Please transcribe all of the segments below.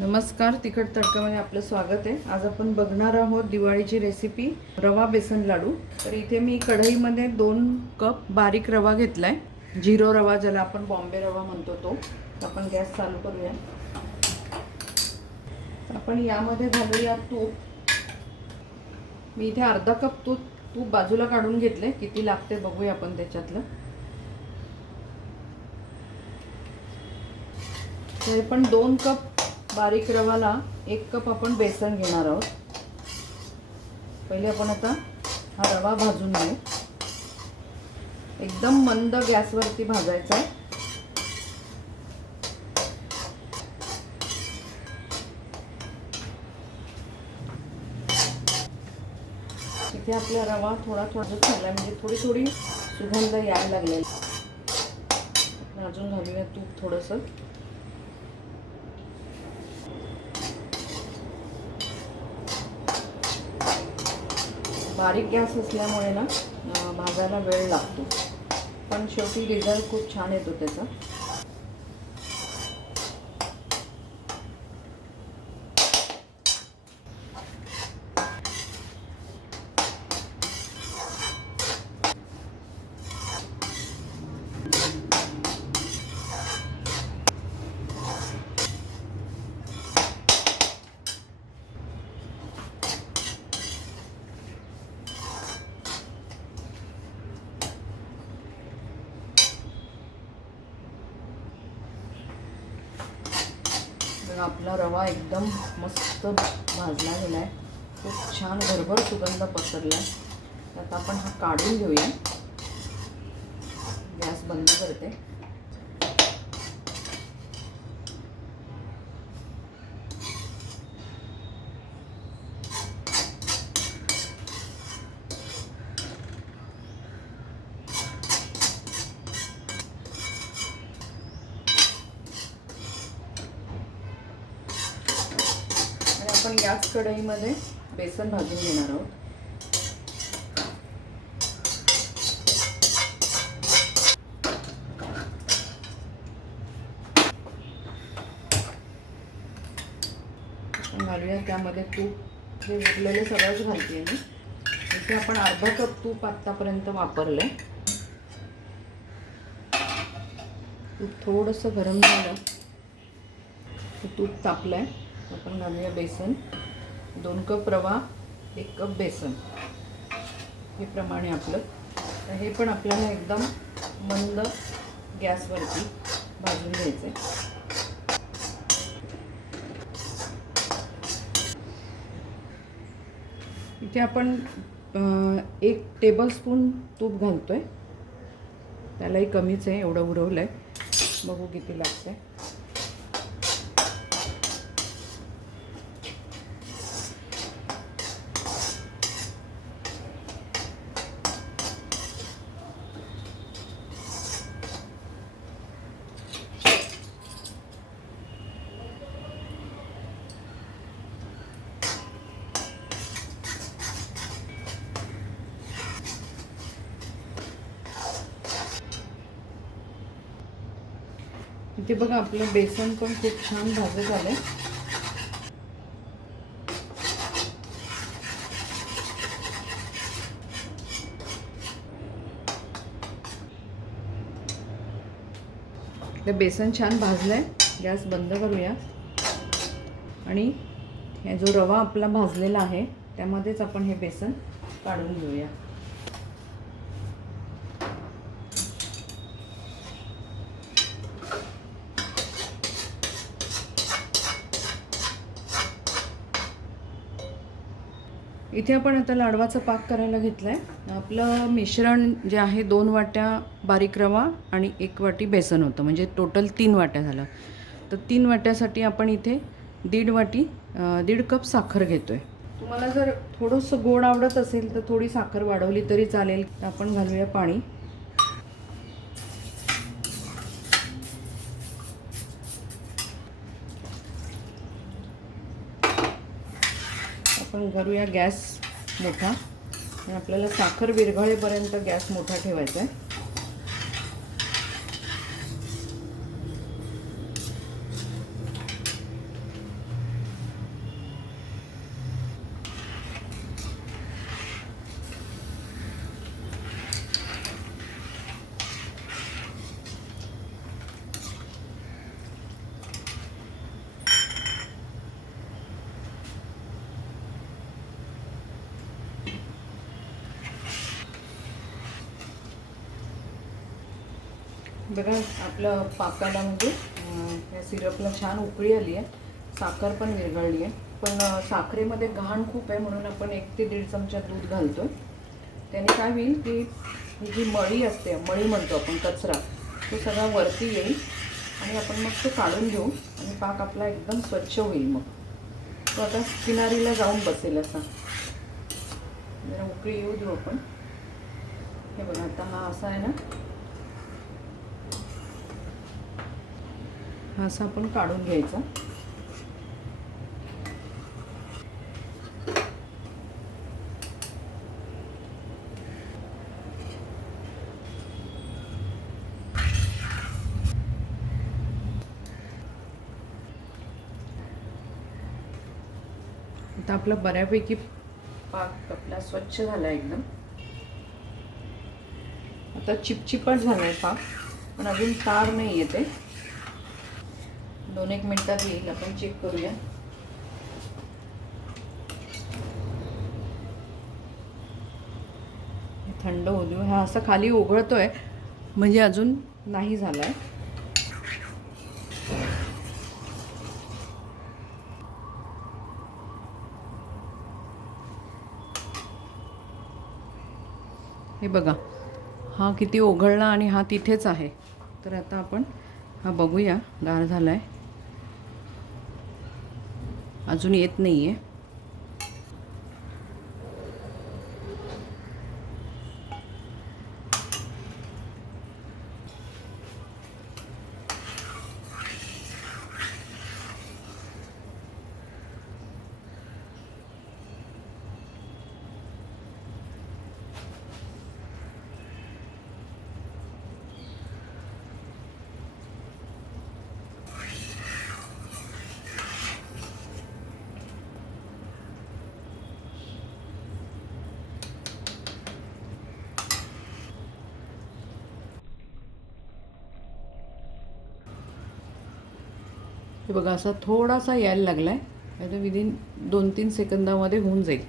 नमस्कार तिखट तडकामध्ये आपलं स्वागत आहे. आज आपण बघणार आहोत दिवाळीची रेसिपी रवा बेसन लाडू. तर इथे मी कढईमध्ये दोन कप बारीक रवा घेतलाय. झिरो रवा ज्याला आपण बॉम्बे रवा म्हणतो तो. आपण गॅस चालू करूया. आपण यामध्ये घालूया तूप. मी इथे अर्धा कप तूप तूप बाजूला काढून घेतले किती लागते बघूया आपण त्याच्यातलं. तर हे पण दोन कप बारीक रवाला एक कप आपण बेसन घेणार आहोत. पहिले आपण आता हा रवा भाजून घेऊ. एकदम मंद गॅसवरती भाजायचा आहे. इथे आपला रवा थोडा थोडा झाला म्हणजे थोडी थोडी सुगंध यायला लागलेली. अजून घालूया तूप थोडंसं. बारीक गॅस असल्यामुळे ना भाजायला वेळ लागतो. पण शेवटी रिझल्ट खूप छान येतो त्याचा. तर आपला रवा एकदम मस्त भाजला गेला आहे खूप छान भरभर सुगंध पसरला आहे आता आपण हा काढून घेऊया. गॅस बंद करते आणि आपण याच कढईमध्ये बेसन भाजून घेणार आहोत. घालूया. त्यामध्ये तूप हे उरलेले सगळंच घालते मी. इथे आपण अर्धा कप तूप आत्तापर्यंत वापरलं तूप थोडंसं गरम झालं. तूप तापलं आहे आपण घालूया बेसन. दोन कप रवा एक कप बेसन. हे प्रमाणे आपलं. तर हे पण आपल्याला एकदम मंद गॅसवरती भाजून घ्यायचं आहे इथे आपण एक टेबलस्पून तूप घालतो आहे त्यालाही कमीच आहे एवढं उरवलं आहे बघू किती लागतं आहे इथे बघा आपलं बेसन पण खूप छान भाजत आलंय ते बेसन छान भाजलंय. गॅस बंद करूया. आणि जो रवा आपला भाजलेला आहे त्यामध्येच आपण हे बेसन काढून घेऊया. इथे आपण आता लाडवाचा पाक करायला घेतला आहे आपलं मिश्रण जे आहे दोन वाट्या बारीक रवा आणि एक वाटी बेसन होतं. म्हणजे टोटल तीन वाट्या झालं. तर तीन वाट्यासाठी आपण इथे दीड वाटी दीड कप साखर घेतो आहे तुम्हाला जर थोडंसं गोड आवडत असेल तर थोडी साखर वाढवली तरी चालेल. आपण घालूया पाणी. आपण करूया गॅस मोठा. आणि आपल्याला साखर विरघळेपर्यंत गॅस मोठा ठेवायचा आहे. बघा आपलं पाकाला म्हणजे या सिरपला छान उकळी आली आहे. साखर पण विरघळली आहे. पण साखरेमध्ये घाण खूप आहे म्हणून आपण एक ते दीड चमचा दूध घालतो त्याने काय होईल की ही जी मळी असते मळी म्हणतो आपण कचरा तो सगळा वरती येईल आणि आपण मग तो काढून घेऊ आणि पाक आपला एकदम स्वच्छ होईल मग. तो आता किनारीला जाऊन बसेल असा. जरा उकळी येऊ देऊ आपण. हे बघा आता हा असा आहे ना हा असा आपण काढून घ्यायचा. आता आपला बऱ्यापैकी पाक आपला स्वच्छ झाला एकदम. आता चिपचिपट झाला आहे पाक पण अजून तार नाही येते दोन एक मिनटात येईल आपण चेक करूया. थंड होऊ देऊ हा असं खाली ओघळतोय म्हणजे अजून नाही झाला आहे हे बघा हा किती ओघळला आणि हा तिथेच आहे. तर आता आपण हा बघूया गार झाला आहे अजून येत नाही आहे हे बघा असा थोडासा यायला लागला आहे तर विदिन दोन तीन सेकंदामध्ये होऊन जाईल.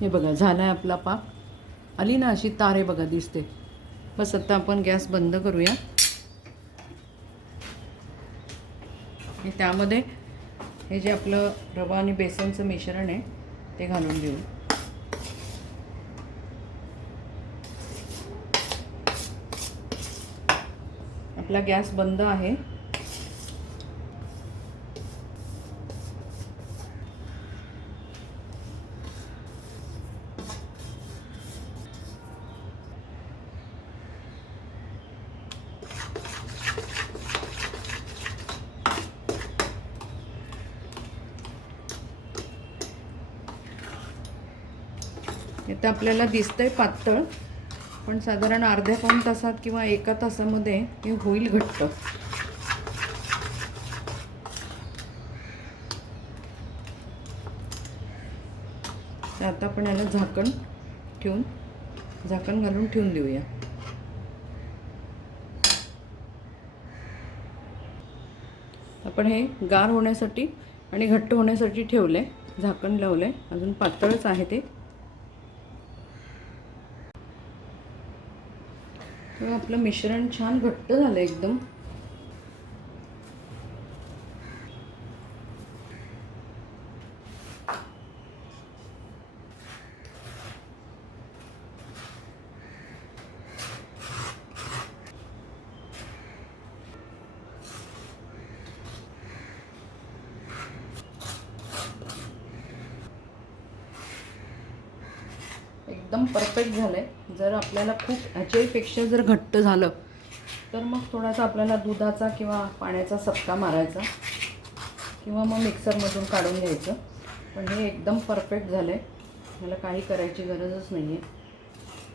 हे बघा झाला आहे आपला पाक आली ना अशी तारे बघा दिसते. बस आता आपण गॅस बंद करूया. आणि त्यामध्ये हे जे आपलं रवा आणि बेसनचं मिश्रण आहे ते घालून देऊ आपला गॅस बंद आहे. इथं आपल्याला दिसतंय पातळ पण साधारण अर्ध्या पाऊण तासात किंवा एका तासामध्ये हे होईल घट्ट. तर आता आपण याला झाकण ठेवून झाकण घालून ठेवून देऊया. आपण हे गार होण्यासाठी आणि घट्ट होण्यासाठी ठेवलं आहे झाकण लावलं आहे अजून पातळच आहे ते. तर आपलं मिश्रण छान घट्ट झालं एकदम. एकदम परफेक्ट झालं आहे जर आपल्याला खूप ह्याच्यापेक्षा जर घट्ट झालं तर मग थोडासा आपल्याला दुधाचा किंवा पाण्याचा सपका मारायचा किंवा मग मिक्सरमधून काढून घ्यायचं. पण हे एकदम परफेक्ट झालं आहे मला काही करायची गरजच नाही आहे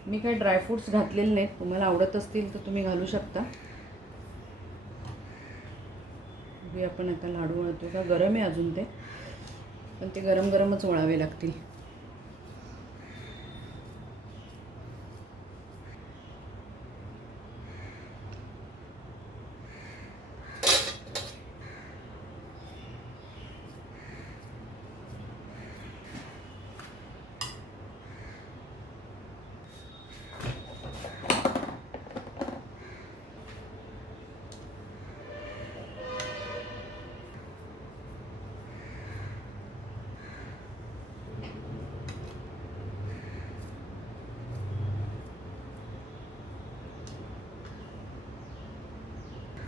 मी काही ड्रायफ्रूट्स घातलेले नाहीत. तुम्हाला आवडत असतील तर तुम्ही घालू शकता. आपण आता लाडू वळतो का? गरम आहे अजून ते. पण ते गरम गरमच वळावे लागतील.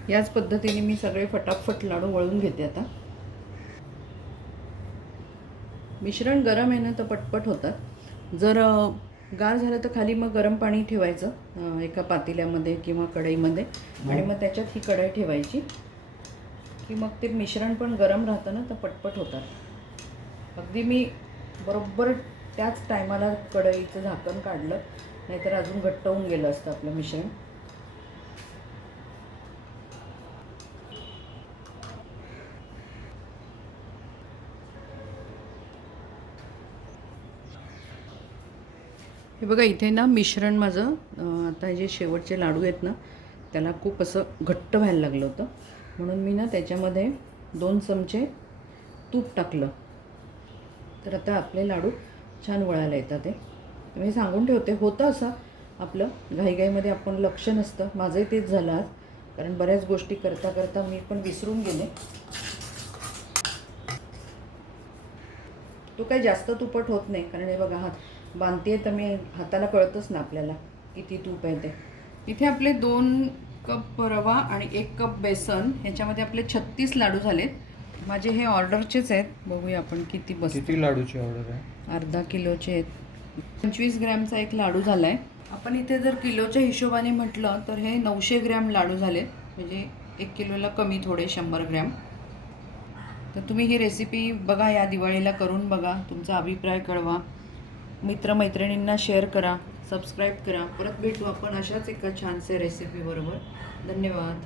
याच पद्धतीने मी सगळे फटाफट लाडू वळून घेते आता. मिश्रण गरम आहे ना तर पटपट होतात जर गार झालं तर खाली मग गरम पाणी ठेवायचं एका पातेल्यामध्ये किंवा कढईमध्ये. आणि मग त्याच्यात ही कढई ठेवायची. की मग ते मिश्रण पण गरम राहतं ना तर पटपट होतात अगदी मी बरोबर त्याच टायमाला कढईचं झाकण काढलं नाहीतर अजून घट्ट होऊन गेलं असतं आपलं मिश्रण. हे बघा इथे ना मिश्रण माझं आता जे शेवटचे लाडू आहेत ना त्याला खूप असं घट्ट व्हायला लागलं होतं. म्हणून मी ना त्याच्यामध्ये दोन चमचे तूप टाकलं. तर आता आपले लाडू छान वळायला येतात ते मी सांगून ठेवते होतं असं. आपलं घाईघाईमध्ये आपण लक्ष नसतं. माझंही तेच झालं आज. कारण बऱ्याच गोष्टी करता करता मी पण विसरून गेले. तो काही जास्त तुपट होत नाही. कारण हे बघा हात बांधते तर मी हाताला कळतच ना आपल्याला किती तूप आहे ते. इथे आपले दोन कप रवा आणि एक कप बेसन ह्याच्यामध्ये आपले छत्तीस लाडू झालेत. माझे हे ऑर्डरचेच आहेत. बघूया आपण किती बस किती लाडूची ऑर्डर आहे? अर्धा किलोचे आहेत. पंचवीस ग्रॅमचा एक लाडू झाला आहे आपण इथे जर किलोच्या हिशोबाने म्हटलं तर हे नऊशे ग्रॅम लाडू झाले म्हणजे एक किलोला कमी थोडे शंभर ग्रॅम. तर तुम्ही ही रेसिपी बघा या दिवाळीला करून बघा. तुमचा अभिप्राय कळवा. मित्रमैत्रिणींना शेअर करा सबस्क्राईब करा. परत भेटू आपण अशाच एका छानसे रेसिपीबरोबर धन्यवाद.